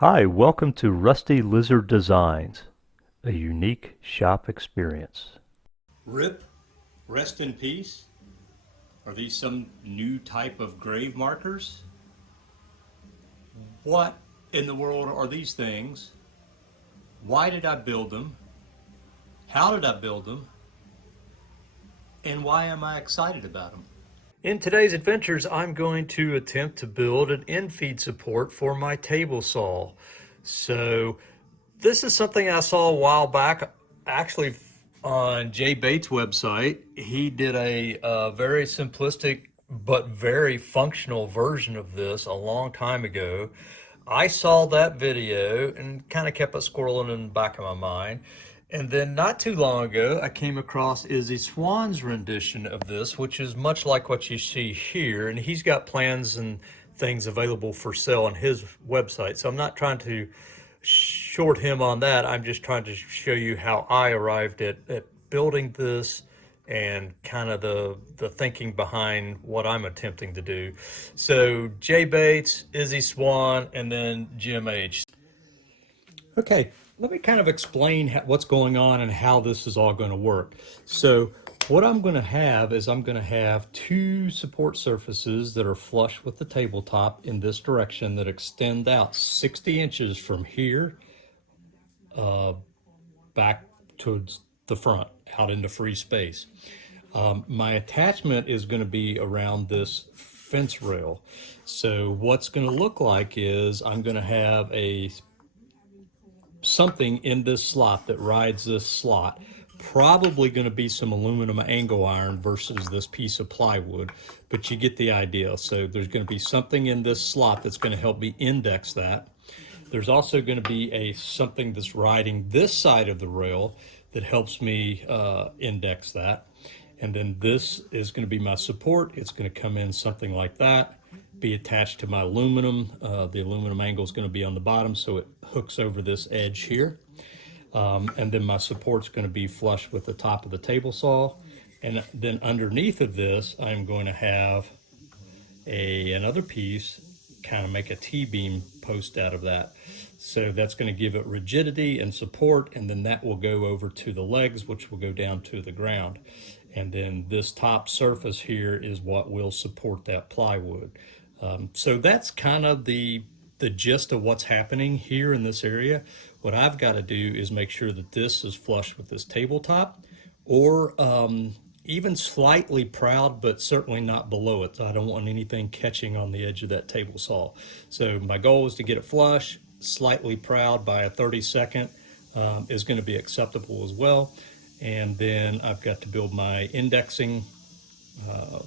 Hi, welcome to Rusty Lizard Designs, a unique shop experience. Rip, rest in peace? Are these some new type of grave markers? What in the world are these things? Why did I build them? How did I build them? And why am I excited about them? In today's adventures, I'm going to attempt to build an infeed support for my table saw. So this is something I saw a while back, actually on Jay Bates' website. He did a very simplistic but very functional version of this a long time ago. I saw that video and kind of kept it squirreling in the back of my mind. And then not too long ago, I came across Izzy Swan's rendition of this, which is much like what you see here. And he's got plans and things available for sale on his website. So I'm not trying to short him on that. I'm just trying to show you how I arrived at building this and kind of the thinking behind what I'm attempting to do. So Jay Bates, Izzy Swan, and then Jim H. Okay, let me kind of explain what's going on and how this is all going to work. So what I'm going to have is I'm going to have two support surfaces that are flush with the tabletop in this direction that extend out 60 inches from here back towards the front, out into free space. My attachment is going to be around this fence rail. So what's going to look like is I'm going to have something in this slot that rides this slot, probably going to be some aluminum angle iron versus this piece of plywood, but you get the idea. So there's going to be something in this slot that's going to help me index that. There's also going to be something that's riding this side of the rail that helps me index that. And then this is going to be my support. It's going to come in something like that, be attached to my aluminum. The aluminum angle is going to be on the bottom, so it hooks over this edge here. And then my support's going to be flush with the top of the table saw. And then underneath of this, I'm going to have another piece, kind of make a T-beam post out of that. So that's going to give it rigidity and support, and then that will go over to the legs, which will go down to the ground. And then this top surface here is what will support that plywood. So that's kind of the gist of what's happening here in this area. What I've got to do is make sure that this is flush with this tabletop, or even slightly proud, but certainly not below it. I don't want anything catching on the edge of that table saw. So my goal is to get it flush. Slightly proud by a 32nd is going to be acceptable as well. And then I've got to build my indexing,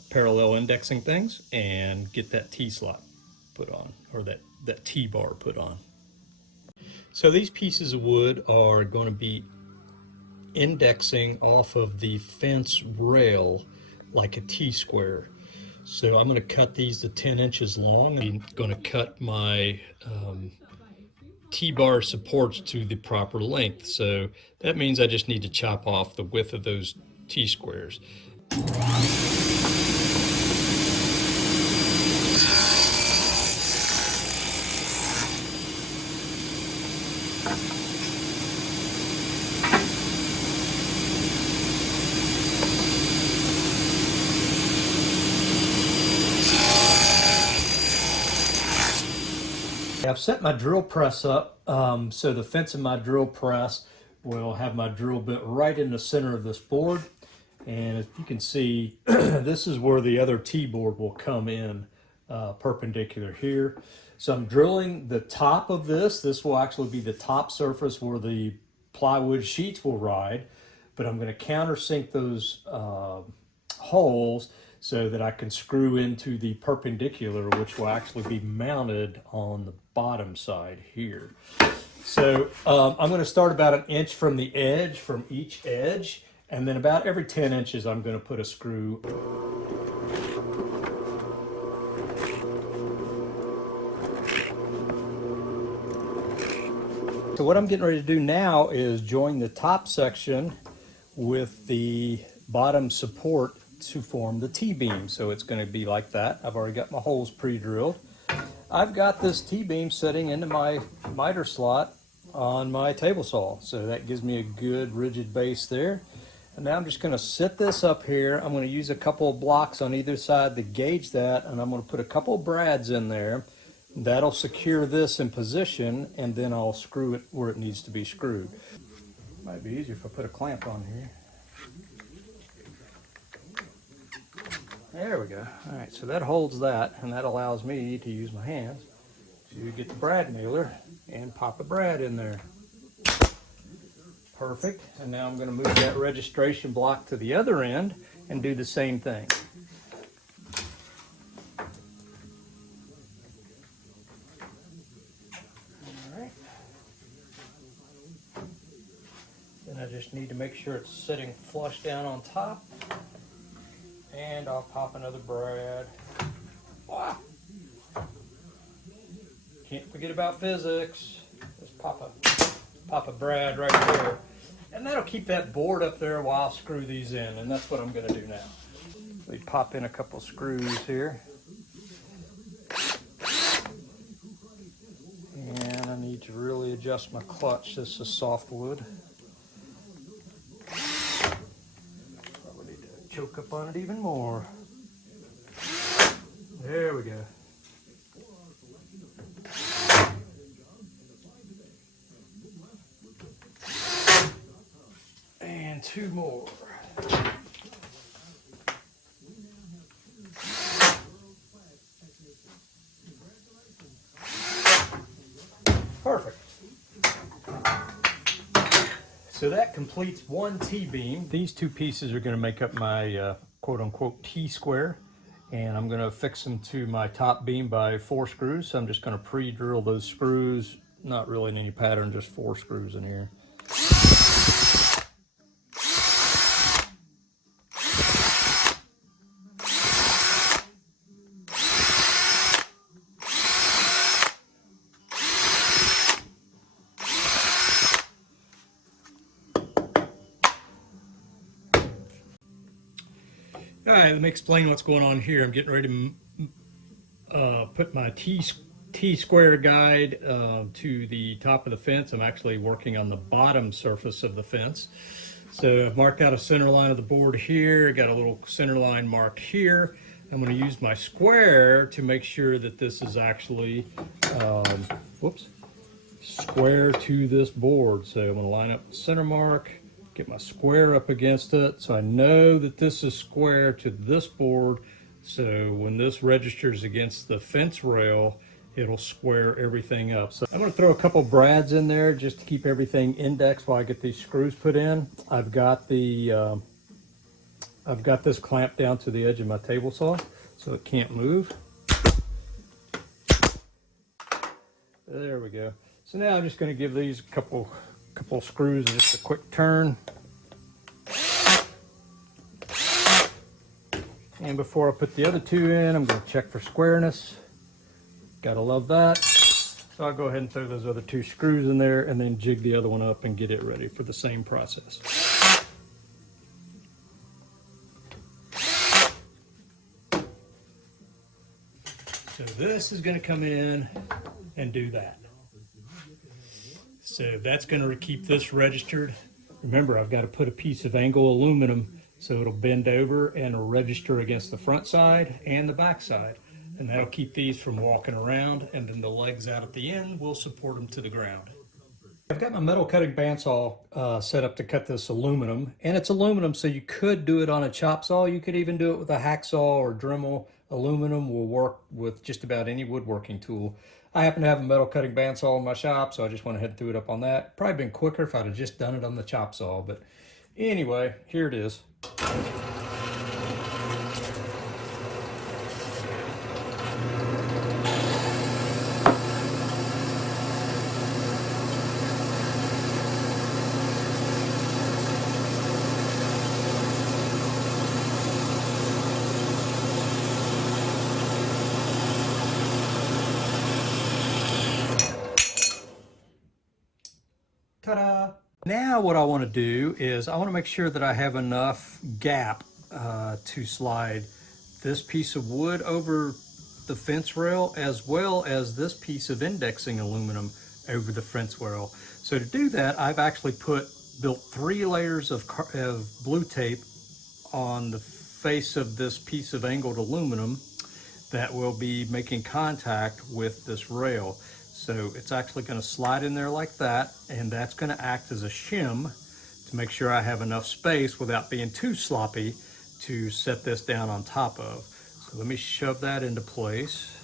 parallel indexing things, and get that T-slot put on, or that T-bar put on. So these pieces of wood are going to be indexing off of the fence rail like a T-square. So I'm going to cut these to 10 inches long. I'm going to cut my T-bar supports to the proper length. So that means I just need to chop off the width of those T-squares. I've set my drill press up, so the fence in my drill press will have my drill bit right in the center of this board. And if you can see, this is where the other T-board will come in perpendicular here. So I'm drilling the top of this. This will actually be the top surface where the plywood sheets will ride, but I'm going to countersink those holes so that I can screw into the perpendicular, which will actually be mounted on the bottom side here. So I'm going to start about an inch from the edge, from each edge, and then about every 10 inches I'm going to put a screw. So what I'm getting ready to do now is join the top section with the bottom support to form the T-beam. So it's going to be like that. I've already got my holes pre-drilled. I've got this T-beam sitting into my miter slot on my table saw, so that gives me a good rigid base there. And now I'm just going to sit this up here. I'm going to use a couple of blocks on either side to gauge that, and I'm going to put a couple of brads in there. That'll secure this in position, and then I'll screw it where it needs to be screwed. Might be easier if I put a clamp on here. There we go. All right, so that holds that, and that allows me to use my hands to get the brad nailer and pop a brad in there. Perfect. And now I'm going to move that registration block to the other end and do the same thing. All right. Then I just need to make sure it's sitting flush down on top. And I'll pop another brad. Wow. Can't forget about physics. Just pop a brad right there. And that'll keep that board up there while I screw these in. And that's what I'm going to do now. We pop in a couple screws here. And I need to really adjust my clutch. This is soft wood. Choke up on it even more. There we go. And two more. Perfect. So that completes one T-beam. These two pieces are going to make up my quote-unquote T-square, and I'm going to fix them to my top beam by 4 screws. So I'm just going to pre-drill those screws, not really in any pattern, just 4 screws in here. All right, let me explain what's going on here. I'm getting ready to put my T-square guide to the top of the fence. I'm actually working on the bottom surface of the fence. So I've marked out a center line of the board here. Got a little center line marked here. I'm going to use my square to make sure that this is actually square to this board. So I'm going to line up the center mark, get my square up against it, so I know that this is square to this board, so when this registers against the fence rail, it'll square everything up. So I'm going to throw a couple brads in there just to keep everything indexed while I get these screws put in. I've got this clamped down to the edge of my table saw, so it can't move. There we go. So now I'm just going to give these a couple screws just a quick turn. And before I put the other two in, I'm going to check for squareness. Gotta love that. So I'll go ahead and throw those other 2 screws in there and then jig the other one up and get it ready for the same process. So this is going to come in and do that. So that's going to keep this registered. Remember, I've got to put a piece of angle aluminum so it'll bend over and register against the front side and the back side. And that'll keep these from walking around, and then the legs out at the end will support them to the ground. I've got my metal cutting bandsaw set up to cut this aluminum, and it's aluminum, so you could do it on a chop saw. You could even do it with a hacksaw or Dremel. Aluminum will work with just about any woodworking tool. I happen to have a metal cutting bandsaw in my shop, so I just went ahead and threw it up on that. Probably been quicker if I'd have just done it on the chop saw, but anyway, here it is. Ta-da! Now what I want to do is I want to make sure that I have enough gap to slide this piece of wood over the fence rail as well as this piece of indexing aluminum over the fence rail. So to do that, I've actually built 3 layers of blue tape on the face of this piece of angled aluminum that will be making contact with this rail. So it's actually going to slide in there like that, and that's going to act as a shim to make sure I have enough space without being too sloppy to set this down on top of. So let me shove that into place.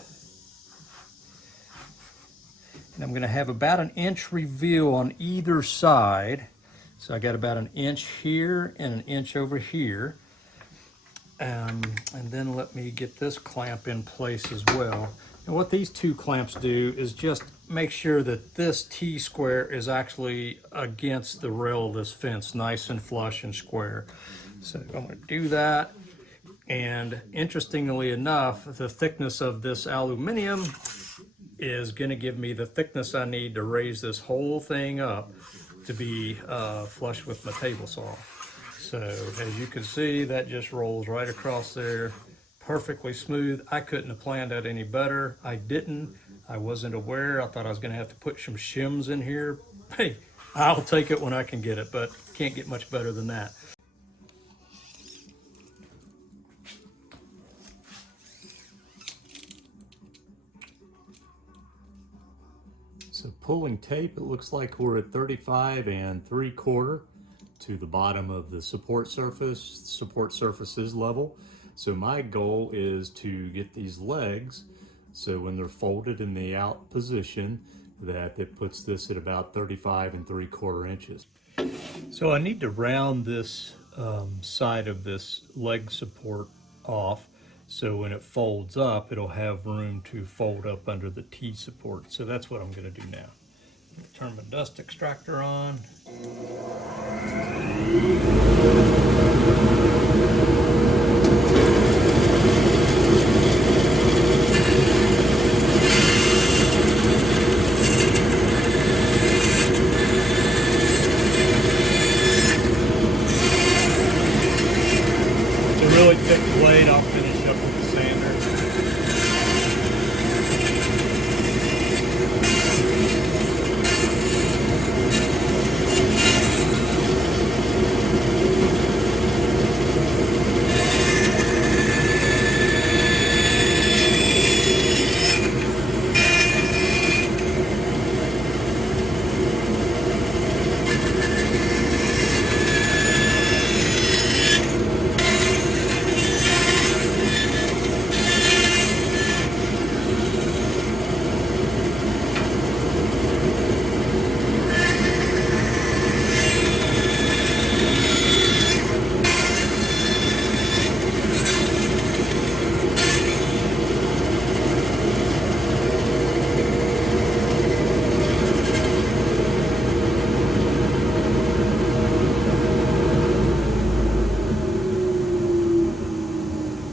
And I'm going to have about an inch reveal on either side. So I got about an inch here and an inch over here. And then let me get this clamp in place as well. And what these 2 clamps do is just make sure that this T-square is actually against the rail of this fence, nice and flush and square. So I'm going to do that. And interestingly enough, the thickness of this aluminum is going to give me the thickness I need to raise this whole thing up to be flush with my table saw. So as you can see, that just rolls right across there, perfectly smooth. I couldn't have planned that any better. I didn't. I wasn't aware. I thought I was going to have to put some shims in here. Hey, I'll take it when I can get it, but can't get much better than that. So pulling tape, it looks like we're at 35 3/4 to the bottom of the support surface is level. So my goal is to get these legs, so when they're folded in the out position, that it puts this at about 35 3/4 inches. So I need to round this side of this leg support off, so when it folds up, it'll have room to fold up under the T support. So that's what I'm going to do now. Turn my dust extractor on. It's a really thick blade. I'll finish up with the sander.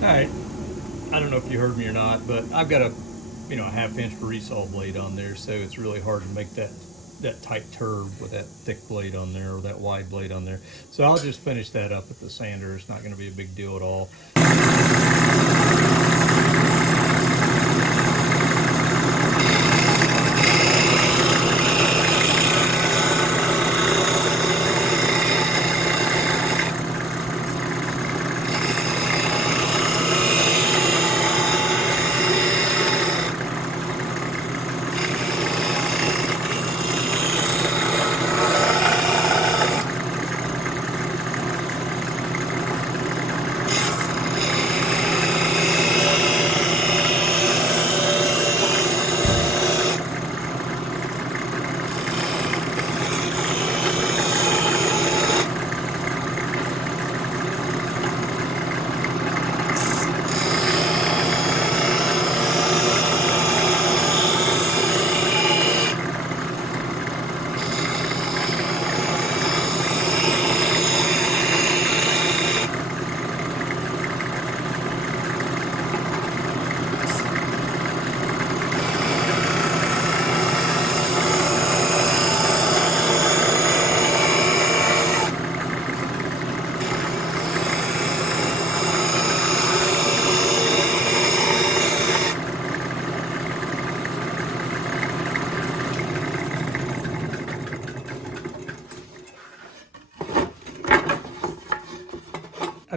Alright, I don't know if you heard me or not, but I've got a 1/2 inch resaw blade on there, so it's really hard to make that tight turb with that thick blade on there, or that wide blade on there. So I'll just finish that up with the sander. It's not going to be a big deal at all.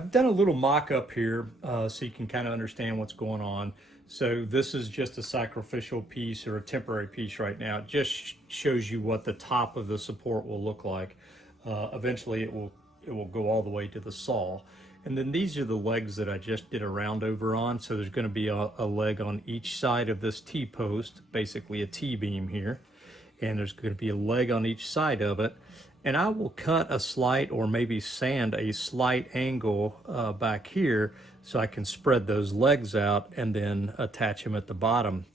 I've done a little mock-up here so you can kind of understand what's going on. So this is just a sacrificial piece or a temporary piece right now. It just shows you what the top of the support will look like. Eventually it will go all the way to the saw. And then these are the legs that I just did a round over on. So there's going to be a leg on each side of this T-post, basically a T-beam here. And there's going to be a leg on each side of it. And I will cut a slight or maybe sand a slight angle back here so I can spread those legs out and then attach them at the bottom.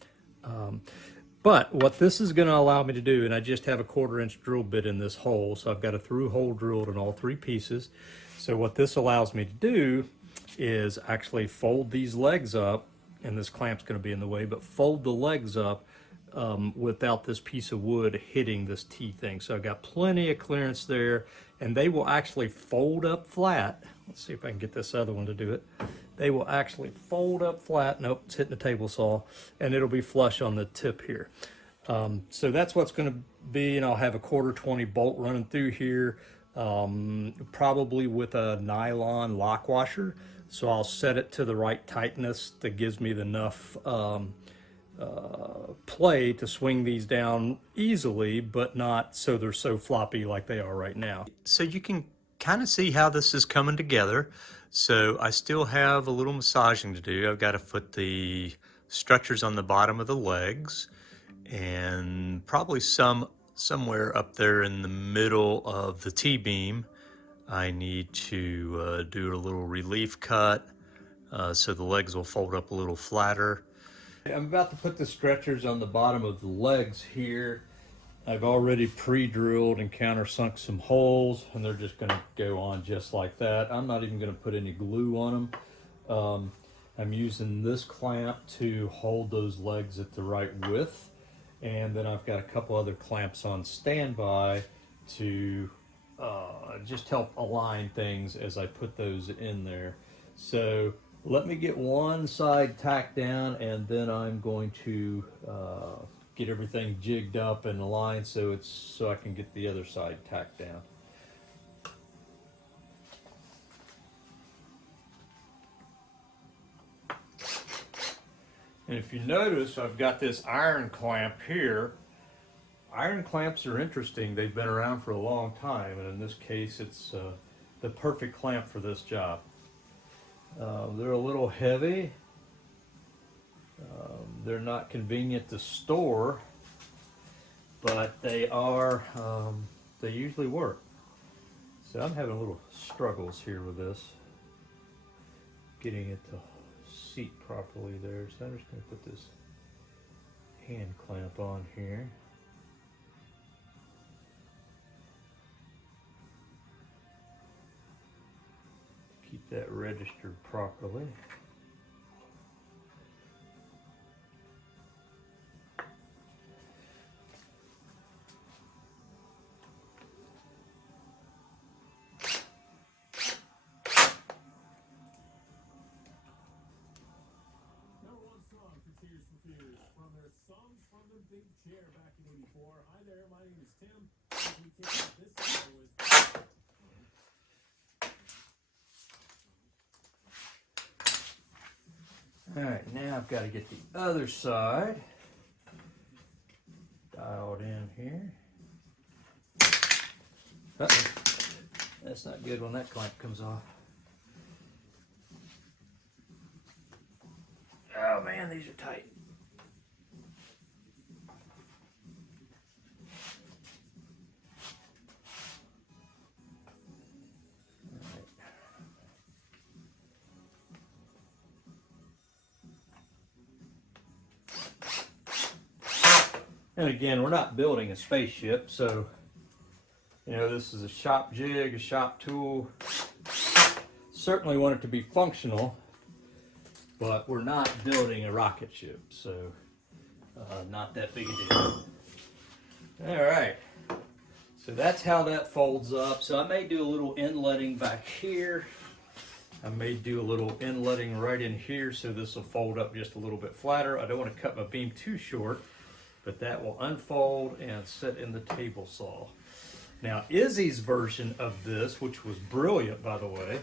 But what this is going to allow me to do, and I just have a 1/4-inch drill bit in this hole, so I've got a through hole drilled in all 3 pieces. So what this allows me to do is actually fold these legs up, and this clamp's going to be in the way, but fold the legs up without this piece of wood hitting this T thing. So I've got plenty of clearance there, and they will actually fold up flat. Let's see if I can get this other one to do it. They will actually fold up flat. Nope, it's hitting the table saw, and it'll be flush on the tip here. So that's what's going to be, and I'll have a 1/4-20 bolt running through here, probably with a nylon lock washer. So I'll set it to the right tightness that gives me enough play to swing these down easily, but not so they're so floppy like they are right now. So you can kind of see how this is coming together. So I still have a little massaging to do. I've got to put the structures on the bottom of the legs, and probably somewhere up there in the middle of the T-beam I need to do a little relief cut so the legs will fold up a little flatter. I'm about to put the stretchers on the bottom of the legs here. I've already pre-drilled and countersunk some holes, and they're just going to go on just like that. I'm not even going to put any glue on them. I'm using this clamp to hold those legs at the right width, and then I've got a couple other clamps on standby to just help align things as I put those in there. So let me get one side tacked down, and then I'm going to get everything jigged up and aligned so I can get the other side tacked down. And if you notice, I've got this iron clamp here. Iron clamps are interesting. They've been around for a long time, and in this case it's the perfect clamp for this job. They're a little heavy. They're not convenient to store, but they are, they usually work. So I'm having a little struggles here with this, getting it to seat properly there. So I'm just going to put this hand clamp on here. Keep that registered properly. From their songs from the big chair back in '84. Hi there, my name is Tim. We take this photo All right, now I've got to get the other side dialed in here. Uh-oh. That's not good when that clamp comes off. Oh man, these are tight. And again, we're not building a spaceship, so, you know, this is a shop jig, a shop tool. Certainly want it to be functional, but we're not building a rocket ship, so not that big a deal. All right, so that's how that folds up. So I may do a little inletting back here. I may do a little inletting right in here, so this will fold up just a little bit flatter. I don't want to cut my beam too short, but that will unfold and sit in the table saw. Now, Izzy's version of this, which was brilliant, by the way,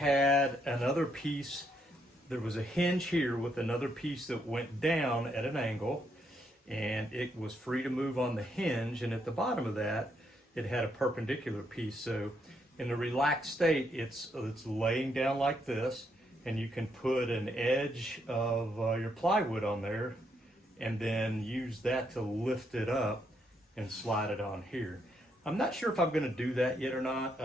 had another piece. There was a hinge here with another piece that went down at an angle, and it was free to move on the hinge, and at the bottom of that it had a perpendicular piece. So in the relaxed state, it's laying down like this, and you can put an edge of your plywood on there and then use that to lift it up and slide it on here. I'm not sure if I'm going to do that yet or not.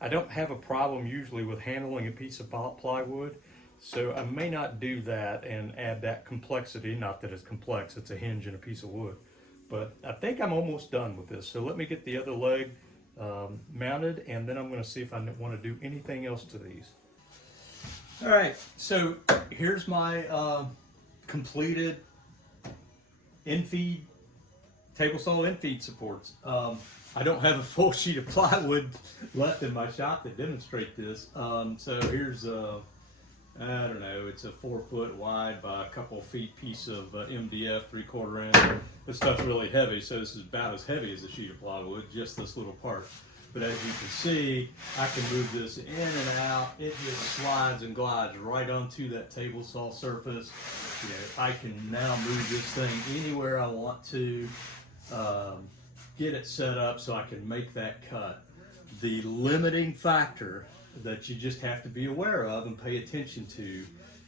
I don't have a problem usually with handling a piece of plywood, so I may not do that and add that complexity. Not that it's complex, it's a hinge and a piece of wood. But I think I'm almost done with this. So let me get the other leg mounted, and then I'm going to see if I want to do anything else to these. All right, so here's my completed Infeed, Tablesaw Infeed supports. I don't have a full sheet of plywood left in my shop to demonstrate this. So here's I don't know, it's a 4 foot wide by a couple feet piece of MDF, 3/4 inch. This stuff's really heavy, so this is about as heavy as a sheet of plywood, just this little part. But as you can see, I can move this in and out. It just slides and glides right onto that table saw surface. You know, I can now move this thing anywhere I want to, get it set up so I can make that cut. The limiting factor that you just have to be aware of and pay attention to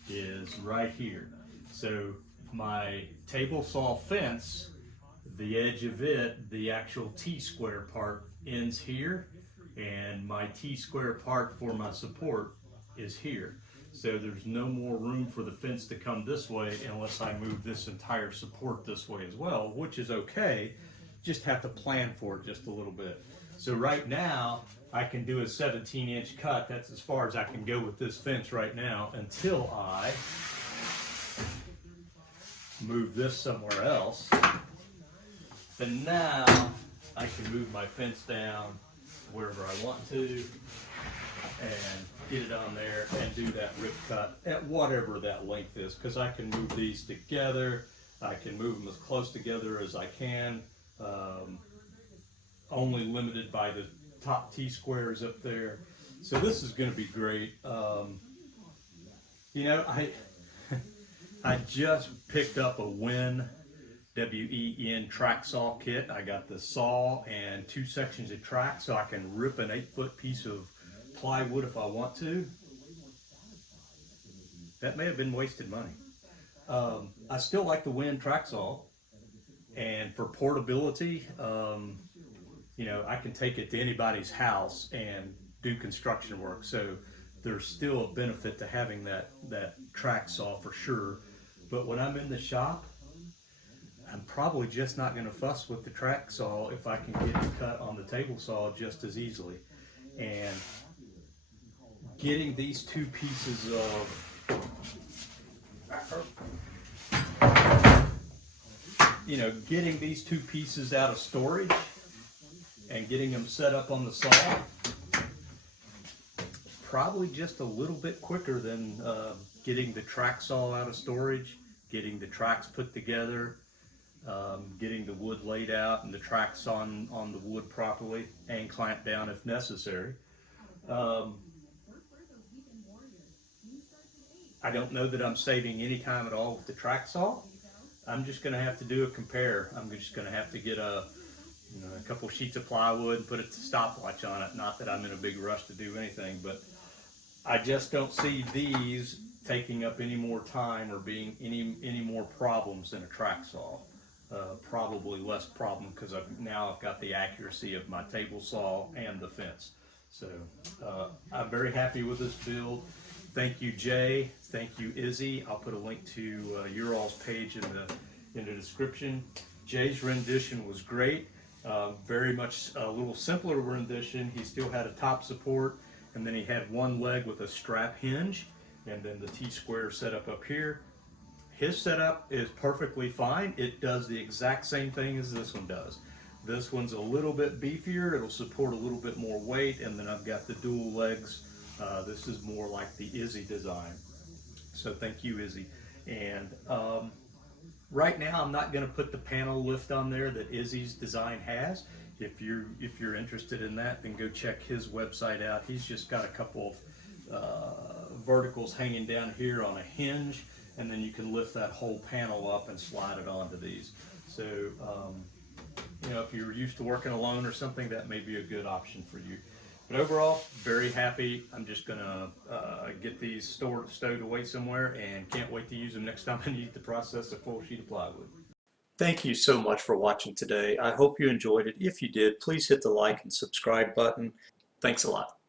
is right here. So my table saw fence, the edge of it, the actual T-square part ends here, and my T-square part for my support is here. So there's no more room for the fence to come this way unless I move this entire support this way as well, which is okay. Just have to plan for it just a little bit. So right now, I can do a 17-inch cut. That's as far as I can go with this fence right now until I move this somewhere else. And now I can move my fence down wherever I want to and get it on there and do that rip cut at whatever that length is, because I can move these together. I can move them as close together as I can. Only limited by the top T-squares up there. So this is going to be great. You know, I just picked up a Wen, W-E-N Tracksaw kit. I got the saw and 2 sections of track, so I can rip an 8-foot piece of plywood if I want to. That may have been wasted money. I still like the Wen Tracksaw, and for portability, you know, I can take it to anybody's house and do construction work. So there's still a benefit to having that track saw for sure. But when I'm in the shop, I'm probably just not going to fuss with the track saw if I can get it cut on the table saw just as easily. And getting these 2 pieces of, you know, getting these 2 pieces out of storage and getting them set up on the saw, probably just a little bit quicker than getting the track saw out of storage, getting the tracks put together, getting the wood laid out and the tracks on the wood properly and clamped down if necessary. I don't know that I'm saving any time at all with the track saw. I'm just going to have to do a compare. I'm just going to have to get a couple sheets of plywood and put a stopwatch on it. Not that I'm in a big rush to do anything, but I just don't see these taking up any more time or being any more problems than a track saw. Probably less problem because now I've got the accuracy of my table saw and the fence. So I'm very happy with this build. Thank you, Jay. Thank you, Izzy. I'll put a link to your all's page in the description. Jay's rendition was great. Very much a little simpler rendition. He still had a top support, and then he had one leg with a strap hinge, and then the T-square setup up here. His setup is perfectly fine. It does the exact same thing as this one does. This one's a little bit beefier. It'll support a little bit more weight, and then I've got the dual legs. This is more like the Izzy design. So thank you, Izzy. And Right now, I'm not going to put the panel lift on there that Izzy's design has. If you're interested in that, then go check his website out. He's just got a couple of verticals hanging down here on a hinge, and then you can lift that whole panel up and slide it onto these. So, you know, if you're used to working alone or something, that may be a good option for you. But overall, very happy. I'm just gonna get these stowed away somewhere, and can't wait to use them next time I need to process a full sheet of plywood. Thank you so much for watching today. I hope you enjoyed it. If you did, please hit the like and subscribe button. Thanks a lot.